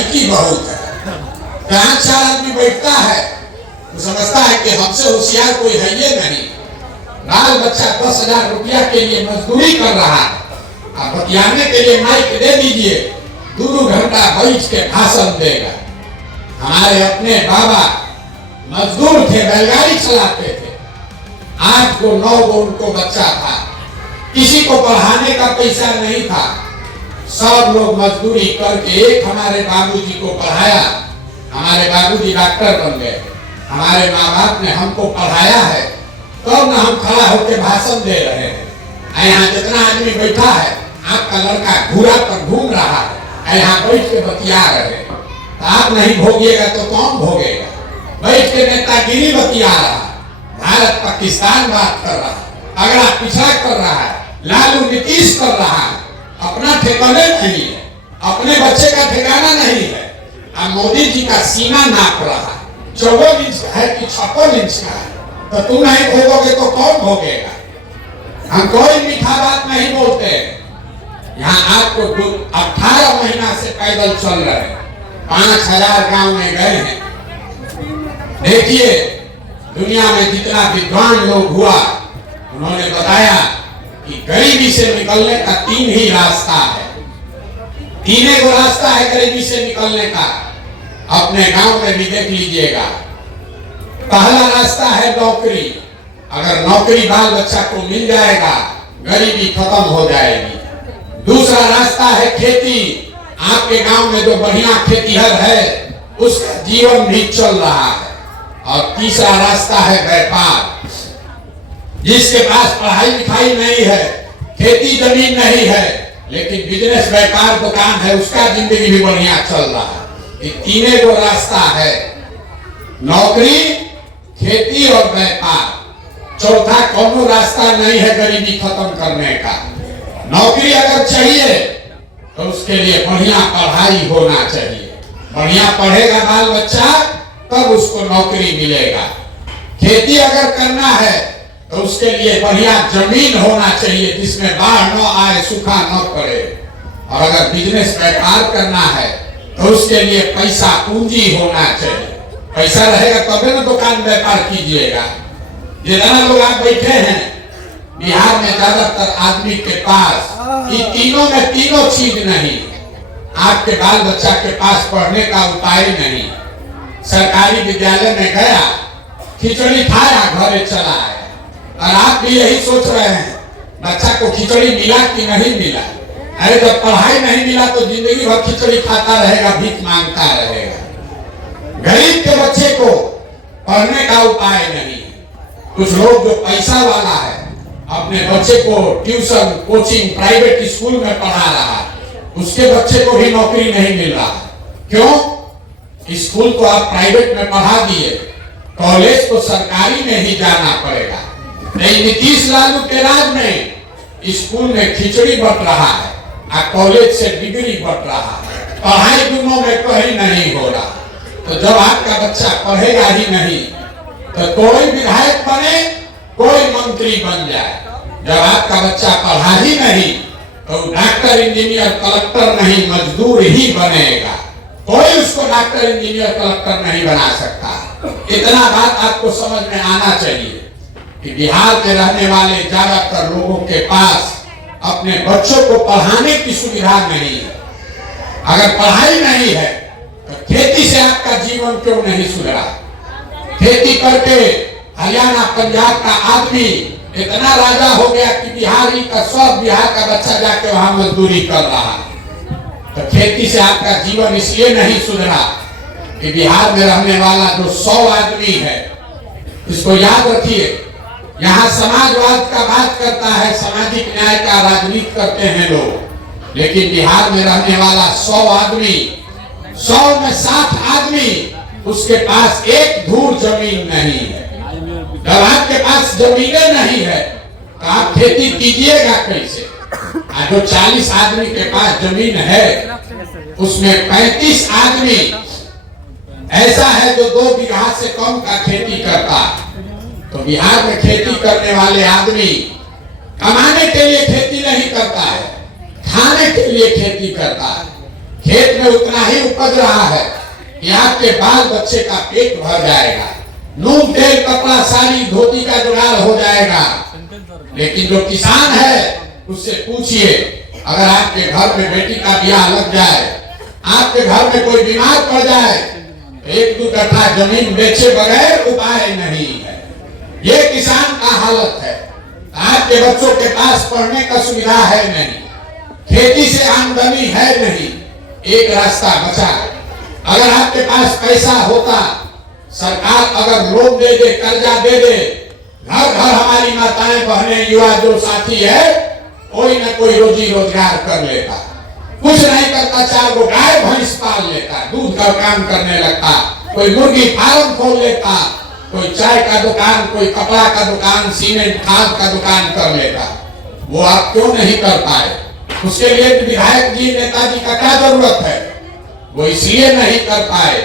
लड़की बहुत है। जहाँ 4 आदमी बैठता है तो समझता है कि हमसे होशियार कोई है ये नहीं। बाल बच्चा 10,000 रुपया के लिए मजदूरी कर रहा है, आप बतियाने के लिए माइक दे दीजिए, 2 घंटा बैठ के भाषण देगा। हमारे अपने बाबा मजदूर थे, बैलगाड़ी चलाते थे, 8 को 9 को उनको बच्चा था, किसी को पढ़ाने का पैसा नहीं था, सब लोग मजदूरी करके एक हमारे बाबूजी को पढ़ाया। हमारे बाबूजी डॉक्टर बन गए। हमारे माँ बाप ने हमको पढ़ाया है, तब न हम खड़ा होकर भाषण दे रहे हैं। यहाँ जितना आदमी बैठा है, आपका लड़का घूरा पर घूम रहा है, यहाँ बैठ के बतिया रहे हैं। तो आप नहीं भोगिएगा तो कौन भोगेगा? बैठ के नेतागिरी बतिया रहा है, भारत पाकिस्तान बात कर रहा है, अगला पिछड़ा कर रहा है, लालू नीतीश कर रहा है, अपना ठिकाने नहीं है, अपने बच्चे का ठिकाना नहीं है। अब मोदी जी का सीना नाप रहा है, 14 इंच का है कि 56 इंच का है, तो तुम नहीं भोगोगे तो कौन भोगेगा? हम कोई मीठा बात नहीं बोलते। यहाँ आपको 18 महीना से पैदल चल रहे हैं, 5000 गांव में गए हैं। देखिए दुनिया में जितना विद्वान लोग हुआ, उन्होंने बताया कि गरीबी से निकलने का 3 ही रास्ता है। 3 को रास्ता है गरीबी से निकलने का। अपने गांव में भी देख लीजिएगा। पहला रास्ता है नौकरी। अगर नौकरी बाल बच्चा को मिल जाएगा, गरीबी खत्म हो जाएगी। दूसरा रास्ता है खेती। आपके गांव में जो बढ़िया खेतीहर है, उसका जीवन भी चल रहा है। और तीसरा रास्ता है व्यापार। जिसके पास पढ़ाई लिखाई नहीं है, खेती जमीन नहीं है, लेकिन बिजनेस व्यापार दुकान है, उसका जिंदगी भी बढ़िया चल रहा है। ये 3 को रास्ता है, नौकरी, खेती और व्यापार। चौथा कोनो रास्ता नहीं है गरीबी खत्म करने का। नौकरी अगर चाहिए तो उसके लिए बढ़िया पढ़ाई होना चाहिए। बढ़िया पढ़ेगा बाल बच्चा तब उसको नौकरी मिलेगा। खेती अगर करना है तो उसके लिए बढ़िया जमीन होना चाहिए, जिसमें बाढ़ न आए, सूखा न पड़े। और अगर बिजनेस व्यापार करना है तो उसके लिए पैसा पूंजी होना चाहिए। पैसा रहेगा तभी ना दुकान व्यापार कीजिएगा। जितना लोग आप बैठे हैं बिहार में, ज्यादातर आदमी के पास ये तीनों में तीनों चीज नहीं। आपके बाल बच्चा के पास पढ़ने का उपाय नहीं। सरकारी विद्यालय में गया, खिचड़ी खाया, घरे चला आया। और आप भी यही सोच रहे हैं बच्चा को खिचड़ी मिला कि नहीं मिला। अरे जब पढ़ाई नहीं मिला तो जिंदगी भर खिचड़ी खाता रहेगा, भीख मांगता रहेगा। गरीब के बच्चे को पढ़ने का उपाय नहीं। कुछ लोग जो पैसा वाला है, अपने बच्चे को ट्यूशन, कोचिंग, प्राइवेट स्कूल में पढ़ा रहा है, उसके बच्चे को भी नौकरी नहीं मिल रहा। क्यों? स्कूल को आप प्राइवेट में पढ़ा दिए, कॉलेज को सरकारी में ही जाना पड़ेगा। नहीं, नीतीश लालू के राज में स्कूल में खिचड़ी बट रहा है और कॉलेज से डिग्री बट रहा है। पढ़ाई दोनों में कहीं नहीं हो रहा। तो जब आपका बच्चा पढ़ेगा ही नहीं तो कोई विधायक बने, कोई मंत्री बन जाए। जब आपका बच्चा पढ़ा ही नहीं तो डॉक्टर, इंजीनियर, कलेक्टर नहीं, मजदूर ही बनेगा। कोई उसको डॉक्टर, इंजीनियर, कलेक्टर नहीं बना सकता। इतना बात आपको समझ में आना चाहिए कि बिहार के रहने वाले ज्यादातर लोगों के पास अपने बच्चों को पढ़ाने की सुविधा नहीं है। अगर पढ़ाई नहीं है तो खेती से आपका जीवन क्यों नहीं सुधरा? खेती करके हरियाणा, पंजाब का आदमी इतना राजा हो गया कि बिहारी का, सब बिहार का बच्चा जाके वहां मजदूरी कर रहा है। तो खेती से आपका जीवन इसलिए नहीं सुधरा कि बिहार में रहने वाला जो 100 आदमी है, इसको याद रखिए, यहाँ समाजवाद का बात करता है, सामाजिक न्याय का राजनीति करते हैं लोग, लेकिन बिहार में रहने वाला 100 आदमी, 100 में 60 आदमी, उसके पास एक धूर जमीन नहीं है। जब आपके पास जमीनें नहीं है तो आप खेती कीजिएगा कैसे? जो 40 आदमी के पास जमीन है, उसमें 35 आदमी ऐसा है जो 2 बीघा से कम का खेती करता है। तो बिहार में खेती करने वाले आदमी कमाने के लिए खेती नहीं करता है, खाने के लिए खेती करता है। खेत में उतना ही उपज रहा है कि आपके बाल बच्चे का पेट भर जाएगा, नून तेल कपड़ा साड़ी धोती का जुगाड़ हो जाएगा। लेकिन जो किसान है उससे पूछिए, अगर आपके घर में बेटी का ब्याह लग जाए, आपके घर में कोई बीमार पड़ जाए, एक दो कट्ठा जमीन बेचे बगैर उपाय नहीं है। ये किसान का हालत है। आपके बच्चों के पास पढ़ने का सुविधा है नहीं, खेती से आमदनी है नहीं, एक रास्ता बचा। अगर आपके पास पैसा होता, सरकार अगर लोन दे दे, कर्जा दे दे, घर घर हमारी माताएं बहनें युवा जो साथी है कोई न कोई रोजी रोजगार कर लेता। कुछ नहीं करता, 4 गो गाय भैंस पाल लेता, दूध का काम करने लगता, कोई मुर्गी फार्म खोल लेता, कोई चाय का दुकान, कोई कपड़ा का दुकान, सीमेंट खाद का दुकान कर लेता। वो आप क्यों नहीं कर पाए? उसके लिए विधायक जी नेताजी का क्या जरूरत है? वो इसलिए नहीं कर पाए।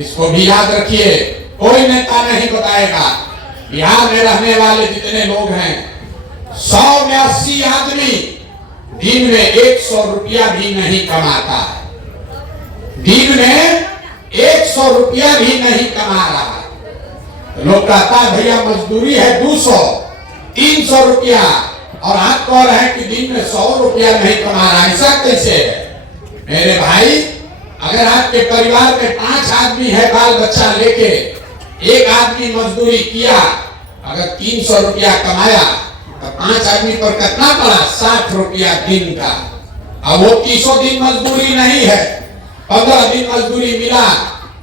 इसको भी याद रखिए, कोई नेता नहीं बताएगा। बिहार में रहने वाले जितने लोग हैं, 100 में 80 आदमी दिन में 100 रुपया भी नहीं कमाता है। दिन में 100 रुपया भी नहीं कमा रहा। लोग कहता है भैया मजदूरी है 200 300 रुपया, और आप कह रहे हैं कि दिन में 100 रुपया नहीं कमा रहा। ऐसा कैसे है? मेरे भाई, अगर आपके परिवार में 5 आदमी है बाल बच्चा लेके, एक आदमी मजदूरी किया, अगर 300 रुपया कमाया तो 5 आदमी पर कितना पड़ा? 60 रुपया दिन का। अब वो 300 दिन मजदूरी नहीं है, 15 दिन मजदूरी मिला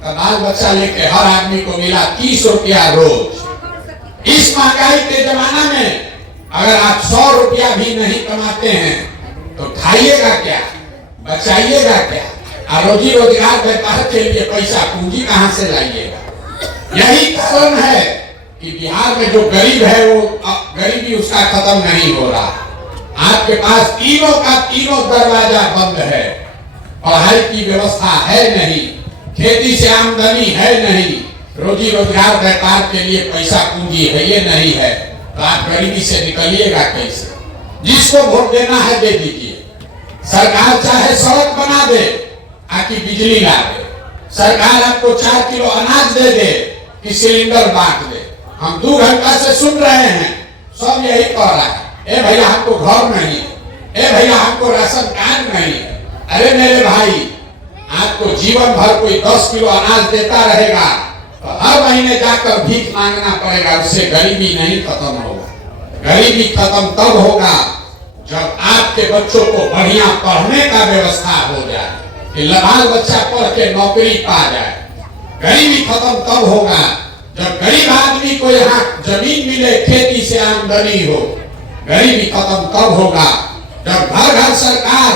तो बाल बच्चा लेके हर आदमी को मिला 30 रुपया रोज। इस महंगाई के जमाना में अगर आप 100 रुपया भी नहीं कमाते हैं तो खाइएगा क्या, बचाइएगा क्या? और रोजी रोजगार व्यापार के लिए पैसा पूंजी कहां से लाइएगा? यही कारण है कि बिहार में जो गरीब है वो गरीबी उसका खत्म नहीं हो रहा। आपके पास तीनों का तीनों दरवाजा बंद है। पढ़ाई की व्यवस्था है नहीं, खेती से आमदनी है नहीं, रोजी रोजगार व्यापार के लिए पैसा पूंजी है ये नहीं है, तो आप गरीबी से निकलिएगा कैसे? जिसको वोट देना है दे दीजिए। सरकार चाहे सड़क बना दे, आकी बिजली ला दे, सरकार आपको 4 किलो अनाज दे दे कि सिलेंडर बांट दे। हम 2 घंटा से सुन रहे हैं, सब यही कह रहा है, ए भैया हमको घर नहीं है, ए भैया हमको राशन कार्ड नहीं है। अरे मेरे भाई, आपको जीवन भर कोई 10 किलो अनाज देता रहेगा तो हर महीने जाकर भीख मांगना पड़ेगा, उससे गरीबी नहीं खत्म होगा। गरीबी खत्म तब होगा जब आपके बच्चों को बढ़िया पढ़ने का व्यवस्था हो जाए, कि बाल बच्चा पढ़ के नौकरी पा जाए। गरीबी खत्म तब होगा जब गरीब आदमी को यहाँ जमीन मिले, खेती से आमदनी हो। गरीबी खत्म तब होगा जब घर घर सरकार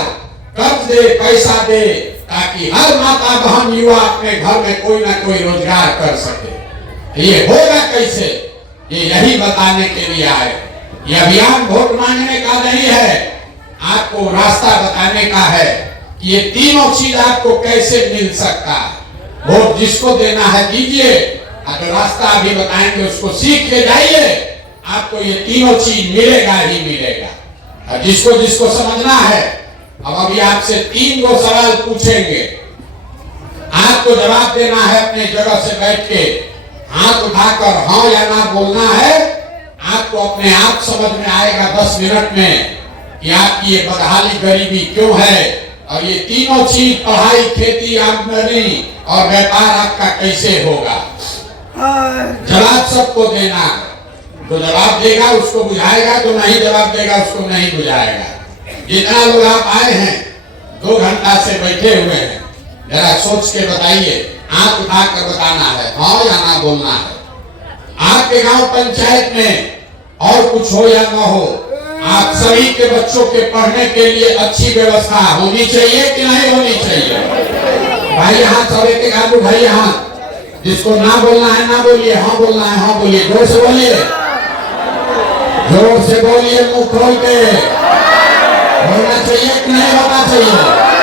कर्ज दे, पैसा दे, ताकि हर माता बहन युवा अपने घर में कोई ना कोई रोजगार कर सके। ये होगा कैसे? ये यही बताने के लिए आए। ये अभियान वोट मांगने का नहीं है, आपको रास्ता बताने का है कि ये तीनों चीज आपको कैसे मिल सकता है। वोट जिसको देना है दीजिए, और रास्ता अभी बताएंगे उसको सीख के जाइए, आपको ये तीनों चीज मिलेगा ही मिलेगा। और जिसको जिसको समझना है, अब अभी आपसे 3 गो सवाल पूछेंगे, आपको जवाब देना है अपने जगह से बैठ के, हाथ उठाकर हाँ या ना बोलना है। आपको अपने आप समझ में आएगा 10 मिनट में कि आपकी ये बदहाली गरीबी क्यों है, और ये तीनों चीज पढ़ाई, खेती, आमदनी और व्यापार आपका कैसे होगा। जवाब सबको देना है। जो जवाब देगा उसको बुझाएगा, जो नहीं जवाब देगा उसको नहीं बुझाएगा। जितना लोग आप आए हैं, 2 घंटा से बैठे हुए हैं, जरा सोच के बताइए, आंख उठाकर बताना है, हाँ या ना बोलना है। आपके गांव पंचायत में और कुछ हो या ना हो, आप सभी के बच्चों के पढ़ने के लिए अच्छी व्यवस्था होनी चाहिए कि नहीं होनी चाहिए? भाई यहाँ सब एक एक आदमी भाई यहाँ, जिसको ना बोलना है ना बोलिए, हाँ बोलना है हाँ बोलिए। जोर से बोलिए, जोर से बोलिए, मुंह खोल के। होना चाहिए कि नहीं होना चाहिए?